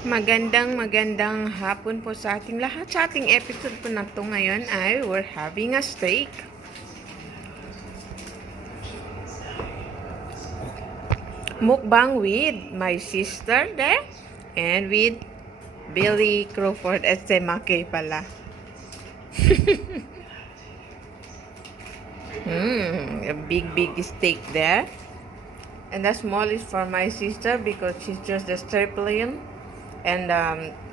Magandang hapon po sa ating lahat. Sa ating episode po na to ngayon ay we're having a steak. Mukbang with my sister there and with Billy Crawford at Semake pala. A big steak there. And the small is for my sister because she's just the stripling. And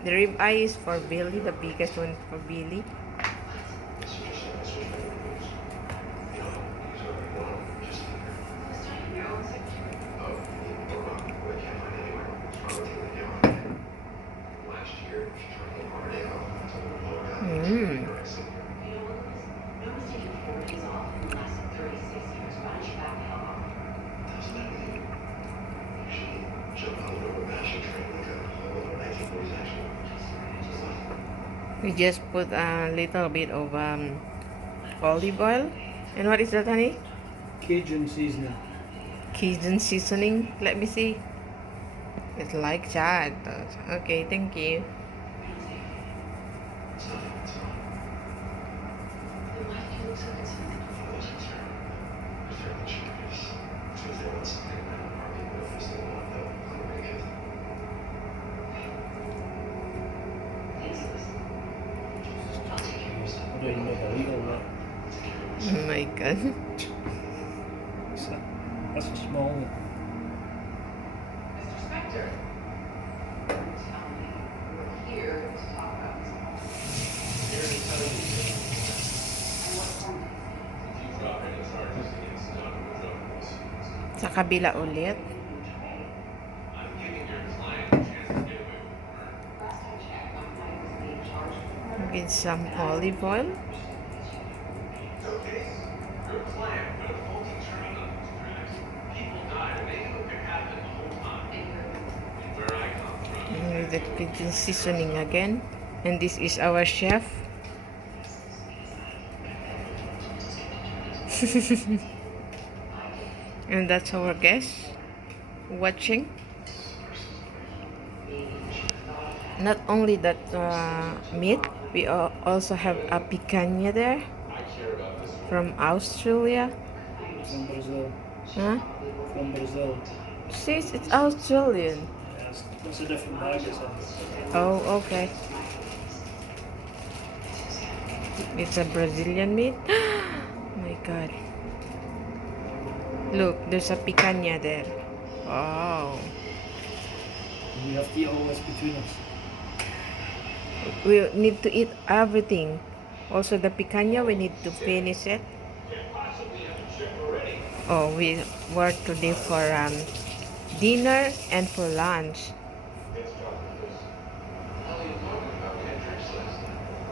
the rib eye is for Billy, the biggest one for Billy. We just put a little bit of olive oil. And what is that, honey? Cajun seasoning. Cajun seasoning. Let me see. It's like that. Okay, thank you. Oh my god. That's a small one. Sa kabila ulit. With some olive oil. And with the Cajun seasoning again. And this is our chef. And that's our guest watching. Not only that meat, we also have a picanha there from Australia. From Brazil. Huh? From Brazil. Says it's Australian. Yes, it's a different bag, isn't it? Oh, okay. It's a Brazilian meat. My God. Look, there's a picanha there. Wow. We have to eat all this between us. We need to eat everything. Also the picanha, we need to finish it. Oh, we work today for dinner and for lunch.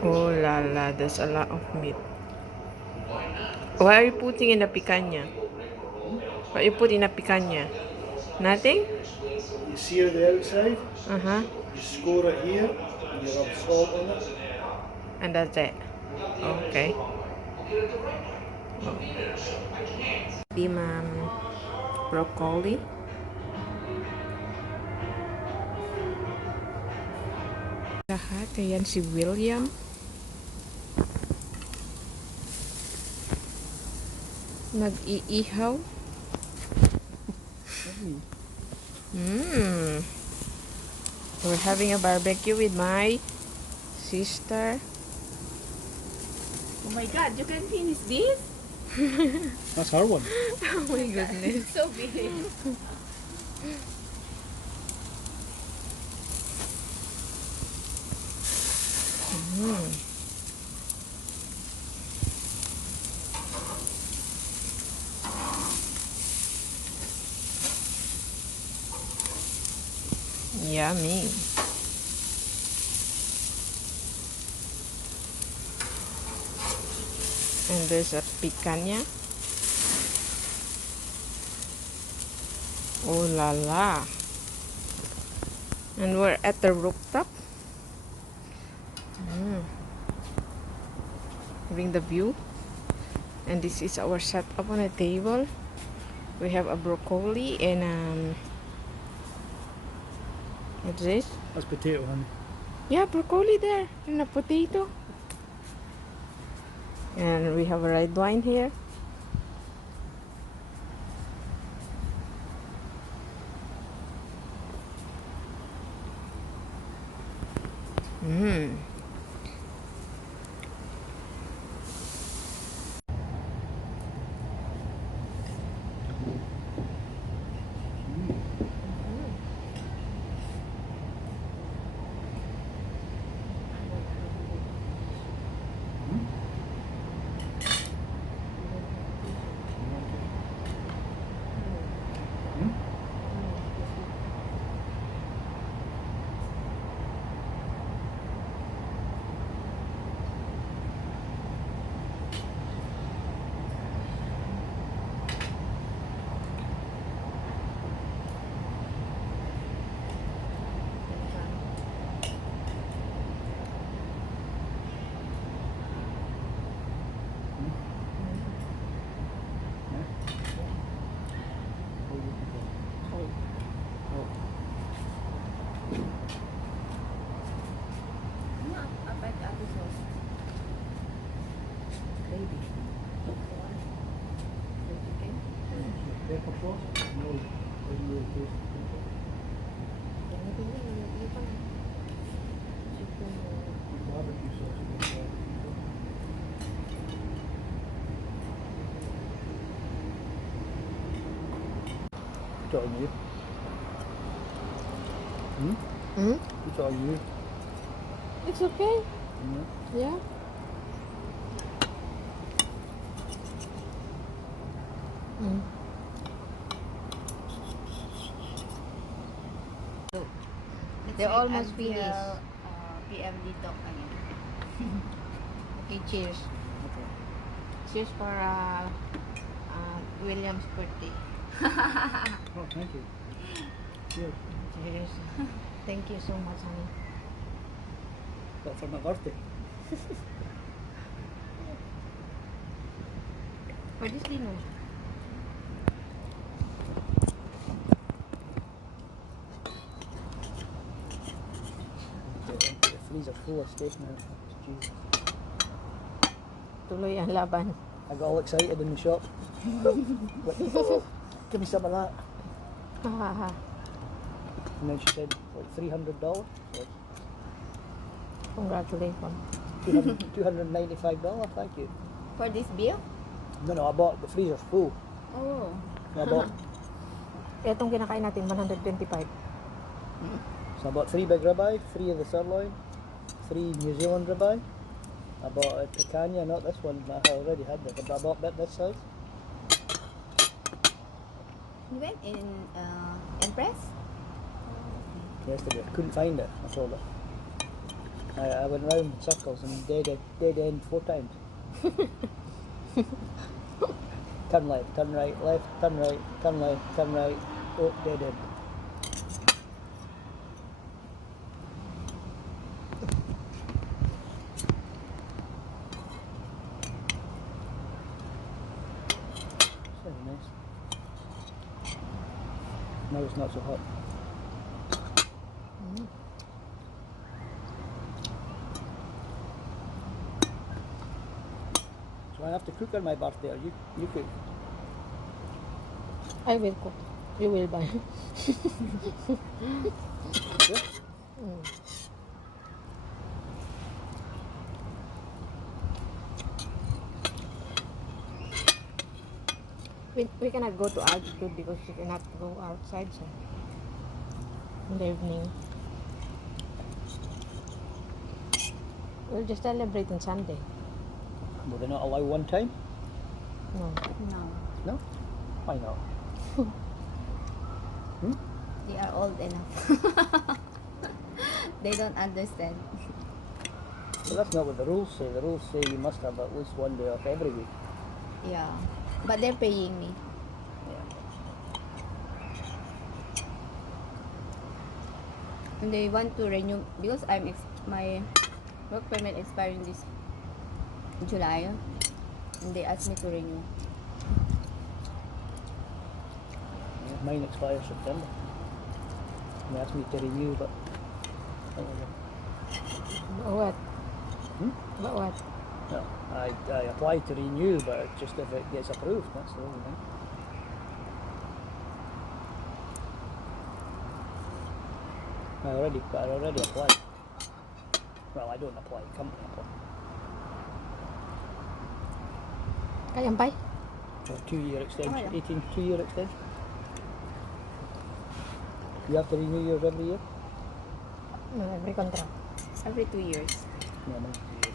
Oh la la, there's a lot of meat. What are you putting in the picanha? What you put in the picanha? Nothing? You sear the outside, Uh-huh. you score it here, and you rub salt on it. And that's it. Okay. Di broccoli. Lahat. Ayan si William. Nag-iihaw. We're having a barbecue with my sister. Oh my god, you can finish this? That's her one. Oh my goodness. It's so big. Yummy. And there's a picanha. Oh la la. And we're at the rooftop. Having the view. And this is our setup on a table. We have a broccoli and What's this? That's potato, honey. Yeah, broccoli there and a potato. And we have a red wine here. Mmm. Pepper sauce? No. Doesn't really taste pepper. Barbecue sauce. Barbecue sauce. It's all you. Mm? It's all you. It's okay. Yeah. Yeah. Mm. They're almost finished. PM dito kanina. Okay, cheers. Okay. Cheers for William's birthday. Oh, thank you. Cheers. Cheers. Thank you so much, honey. But for my birthday. For this dinner. The freezer full of steak now. Jesus. Tuloy ang laban. I got all excited in the shop. Like, oh, give me some of that. Hahaha. And then she said, like $300. Like, Congratulations. $295, thank you. For this bill? No, I bought the freezer's full. Oh. I bought, Itong kinakain natin, 125. so I bought 3 big ribeye, 3 of the sirloin, 3 New Zealand ribeye. I bought a picanha, not this one, I already had that, but I bought a bit this size. You went in Empress? Yesterday, I couldn't find it, I told her. I went round in circles and dead end 4 times. Turn left, turn right, left, turn right, turn left, turn right, oh, dead end. Very nice. Now it's not so hot. So I have to cook on my birthday, or you cook? I will cook. You will buy. Yeah? We cannot go to altitude because we cannot go outside, so in the evening. We'll just celebrate on Sunday. Will they not allow one time? No. No. No? Why not? They are old enough. They don't understand. Well, that's not what the rules say. The rules say you must have at least one day off every week. Yeah. But they're paying me. And they want to renew because my work permit expiring this July, and they asked me to renew. Mine expires September. They asked me to renew, but About what? Hmm? About what? no, I applied to renew, but it's just if it gets approved, that's the only thing. I already applied. Well, I don't apply, company apply. Kayampay? For 2-year extension, Oh, yeah. 2-year extension. You have to renew yours every year? No, every contract. Every 2 years. Yeah, mine's 2 years.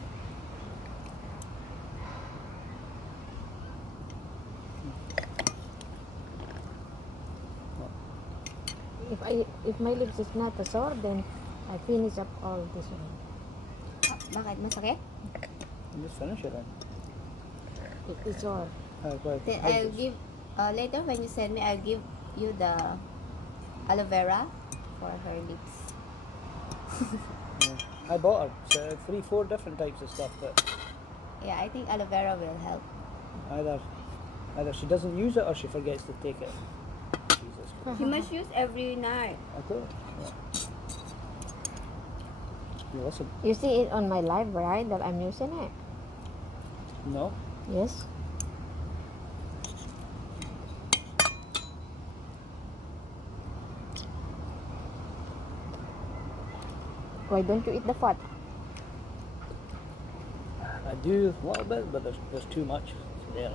If my lips is not sore, then I finish up all this one. Bakit? Masakit? Just finish it then. It is sore. Then I'll give, later when you send me, I'll give you the aloe vera for her lips. I bought her 3-4 different types of stuff, but Yeah, I think aloe vera will help. either she doesn't use it or she forgets to take it. Jesus Christ. You must use every night. I do. Yeah. You listen. You see it on my live, right? That I'm using it. No. Yes. Why don't you eat the fat? I do a little bit, but there's too much there.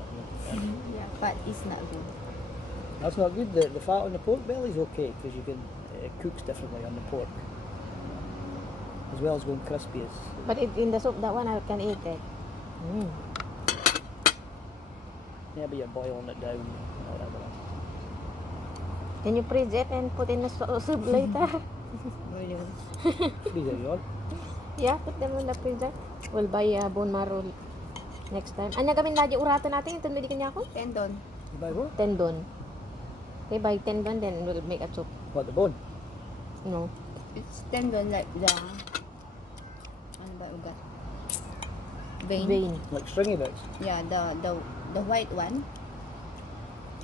Yeah, but it's not good. That's not good. The fat on the pork belly is okay because it cooks differently on the pork, as well as going crispy. But in the soup, that one I can eat it. Yeah, but you're boiling it down. Whatever. Can you freeze it and put in the soup later? Freeze it, you want? Yeah, put them in the freezer. We'll buy bone marrow next time. Anya gamin na di uratan natin ito hindi kanya ako. Tendon. You buy what? Tendon. Okay, buy tendon then we'll make a soup. What, the bone? No. It's tendon like the, ano ba ugat? Vein. Like stringy bits. Yeah, the white one.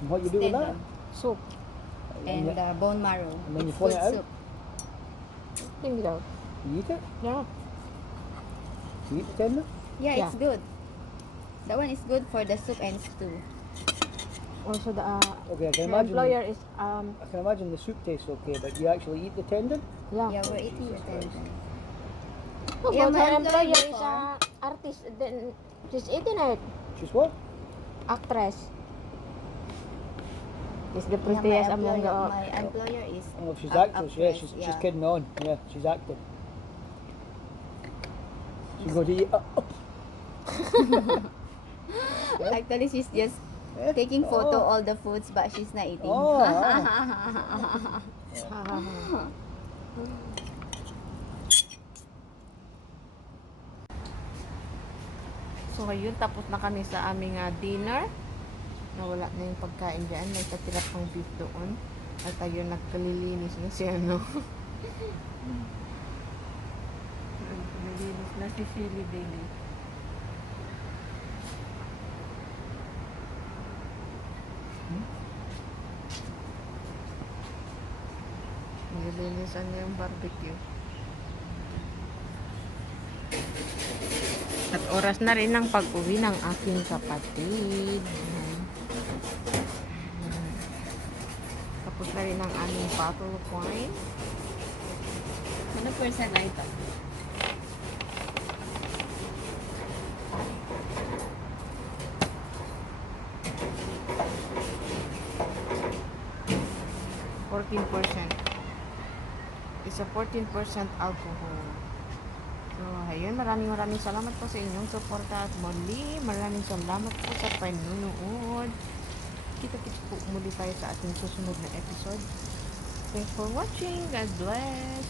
And what you do with that? Tendon. Soup. And you- the bone marrow. And then you It's pull good it out? soup. Hindi daw. you eat it? Yeah. You eat the tendon? Yeah, Yeah. it's good. That one is good for the soup and stew. Also the Okay, I can my imagine. employer is I can imagine the soup tastes okay, but you actually eat the tendon? yeah. Yeah, we're eating the Jesus Christ. tendon. Oh, Yeah, but my her employer employer is before. artist. Then she's eating it. She's what? Actress. Is the Yeah, prettiest among the. my employer is Oh, if she's a- actress, yeah, actress, she's kidding on. Yeah, she's acting. She's going to eat. Actually, she's just Eh? taking photo Oh. all the foods, but she's not eating. Oh, So ayun, tapos na kami sa aming dinner. Nawala na yung pagkain dyan. May katira pang beef doon. At ayun, nagkalilinis na si ano. Nagkalilinis na si Philly Baby. Nililinisan niya yung barbecue. At oras na rin ng pag-uwi ng aking kapatid. Ayan. Tapos na rin ang aming bottle of wine. Ano person na ito? It's a 14% alcohol. So, ayun, maraming salamat po sa inyong suporta at muli, maraming salamat po sa panunood. Kita-kits po muli tayo sa ating susunod na episode. Thanks for watching. God bless.